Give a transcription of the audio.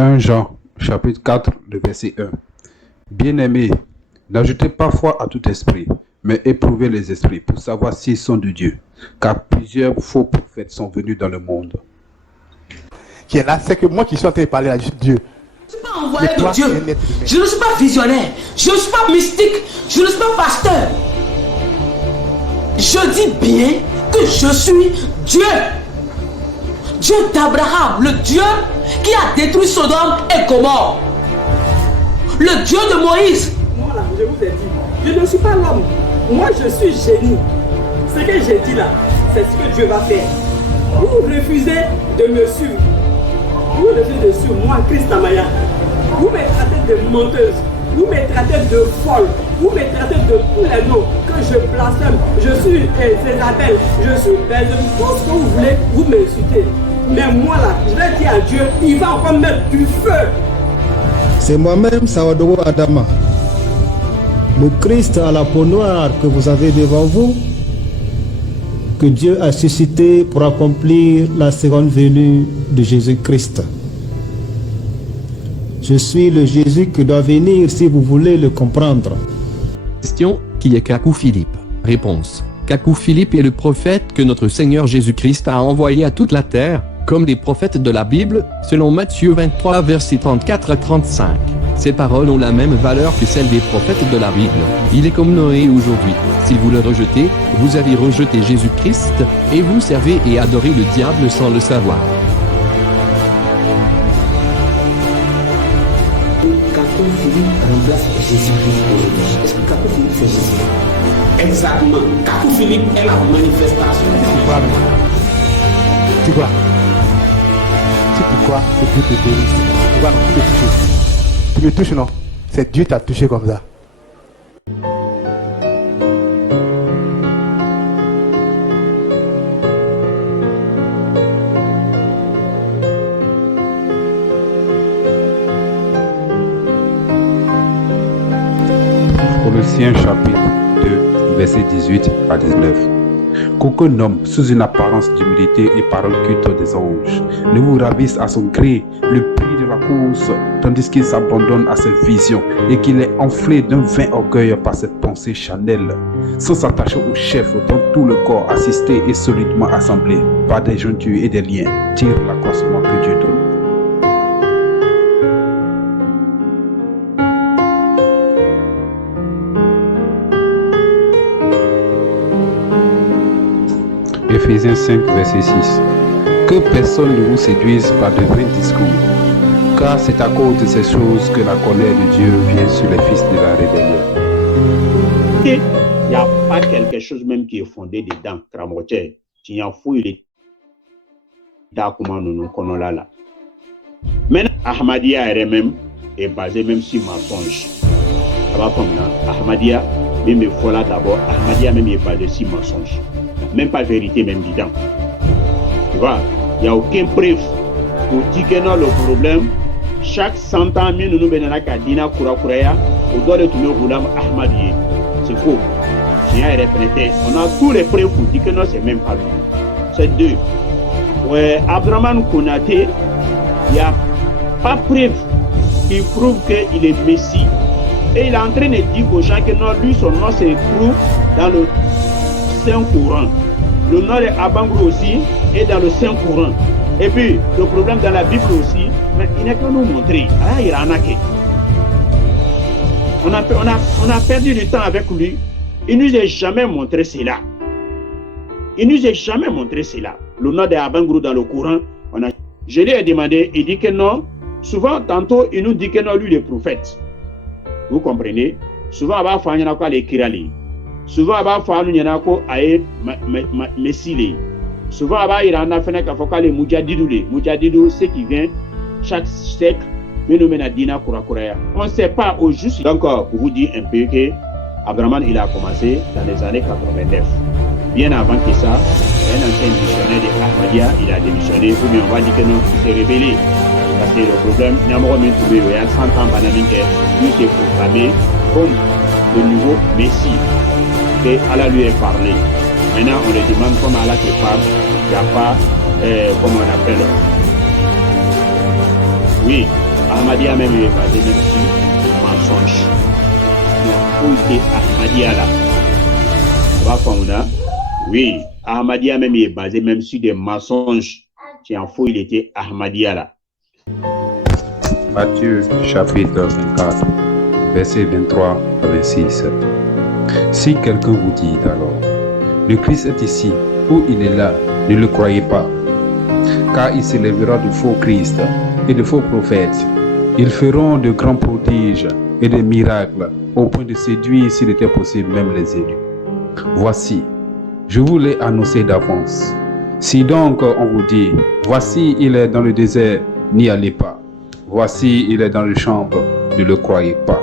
1 Jean, chapitre 4, le verset 1. Bien-aimés, n'ajoutez pas foi à tout esprit, mais éprouvez les esprits pour savoir s'ils sont de Dieu, car plusieurs faux prophètes sont venus dans le monde. Qui est là, c'est que moi qui suis en train de parler à Dieu. Je ne suis pas envoyé de Dieu. Je ne suis pas visionnaire. Je ne suis pas mystique. Je ne suis pas pasteur. Je dis bien que je suis Dieu. Dieu d'Abraham, le Dieu qui a détruit Sodome et Gomorrhe. Le Dieu de Moïse. Moi là, je vous ai dit, je ne suis pas l'homme. Moi je suis génie. Ce que j'ai dit là, c'est ce que Dieu va faire. Vous refusez de me suivre. Vous refusez de suivre moi, Christ Amaya. Vous me traitez de menteuse. Vous me traitez de folle. Vous me traitez de tous les noms. Quand je blasphème, je suis Zézabel, je suis Belzébuth. Tout ce que vous voulez, vous m'insultez. Mais moi là, je vais dire à Dieu, il va encore mettre du feu. C'est moi-même, Sawadowo Adama, le Christ à la peau noire que vous avez devant vous, que Dieu a suscité pour accomplir la seconde venue de Jésus-Christ. Je suis le Jésus qui doit venir si vous voulez le comprendre. Question, qui est Kakou Philippe? Réponse. Kakou Philippe est le prophète que notre Seigneur Jésus-Christ a envoyé à toute la terre, comme les prophètes de la Bible, selon Matthieu 23 versets 34 à 35. Ces paroles ont la même valeur que celles des prophètes de la Bible. Il est comme Noé aujourd'hui. Si vous le rejetez, vous avez rejeté Jésus-Christ, et vous servez et adorez le diable sans le savoir. Kakou Philippe remplace Jésus-Christ aujourd'hui. Est-ce que Kakou Philippe c'est Jésus? Exactement. Kakou Philippe est la manifestation. Tu vois? C'est pourquoi Dieu te bénisse. Tu vois, tu te touches. Tu me touches, non? C'est Dieu qui t'a touché comme ça. Colossiens chapitre 2, verset 18 à 19. Qu'aucun homme, sous une apparence d'humilité et par un culte des anges, ne vous ravisse à son gré le prix de la course, tandis qu'il s'abandonne à ses visions et qu'il est enflé d'un vain orgueil par ses pensées charnelles, sans s'attacher au chef dont tout le corps assisté et solidement assemblé par des jointures et des liens tire l'accroissement que Dieu donne. Éphésiens 5, verset 6. Que personne ne vous séduise par de vains discours, car c'est à cause de ces choses que la colère de Dieu vient sur les fils de la rébellion. Il n'y a pas quelque chose même qui est fondé dedans, Kramotier. Tu y en fous, il est là comment nous nous connaissons là. Maintenant, Ahmadiyya elle-même est basé même sur mensonge. Ça va comme là. Ahmadiyya, même il faut là d'abord, Ahmadiyya même est basé sur mensonge. Même pas vérité même dedans. Tu vois, il n'y a aucune preuve pour dire que non, le problème, chaque 100 ans, nous nous venons à Kadina, Kurakuraya, on doit retourner au Goulam Ahmadiyya. C'est faux. On a tous les preuves pour dire que non, c'est même pas lui. C'est deux. Ouais, Abdraman Konaté, il n'y a pas preuve qui prouve qu'il est Messie. Et il est en train de dire aux gens que non, lui, son nom se trouve dans le Saint-Courant. Le nom de Abangrou aussi est dans le Saint-Courant. Et puis, le problème dans la Bible aussi, mais il n'est qu'à nous montrer. Ah, il a arnaqué. On a perdu du temps avec lui. Il ne nous a jamais montré cela. Il ne nous a jamais montré cela. Le nom de Abangrou dans le Courant, je lui ai demandé, il dit que non. Souvent, tantôt, il nous dit que non, lui, il est prophète. Vous comprenez? Souvent, il va faire les kirali. Souvent, il y a des Messi. Souvent, il y a des Moudjadidou, ceux qui viennent chaque siècle, mais nous mènent à Dina Kurakuraya. On ne sait pas au juste. Donc, pour vous dire un peu que Abraham, il a commencé dans les années 89. Bien avant que ça, un ancien missionnaire de Ahmadiyya, il a démissionné, ou bien on va dire que non, il s'est rebellé. Parce que le problème, il y a 100 ans, il s'est proclamé comme le nouveau Messie. Et Allah lui est parlé. Maintenant, on lui demande comment Allah te parle. Il n'y a pas, comment on appelle. Oui, Ahmadiyya même est basé même sur mensonge. Il faut que Ahmadiyya là. Va faire oui, Ahmadiyya même est basé même sur des mensonges. Tiens, faux, il était Ahmadiyya là. Matthieu chapitre 24, verset 23 à 26. Si quelqu'un vous dit alors, le Christ est ici ou il est là, ne le croyez pas. Car il s'élèvera de faux Christ et de faux prophètes. Ils feront de grands prodiges et des miracles au point de séduire, s'il était possible, même les élus. Voici, je vous l'ai annoncé d'avance. Si donc on vous dit, voici il est dans le désert, n'y allez pas. Voici il est dans les chambres, ne le croyez pas.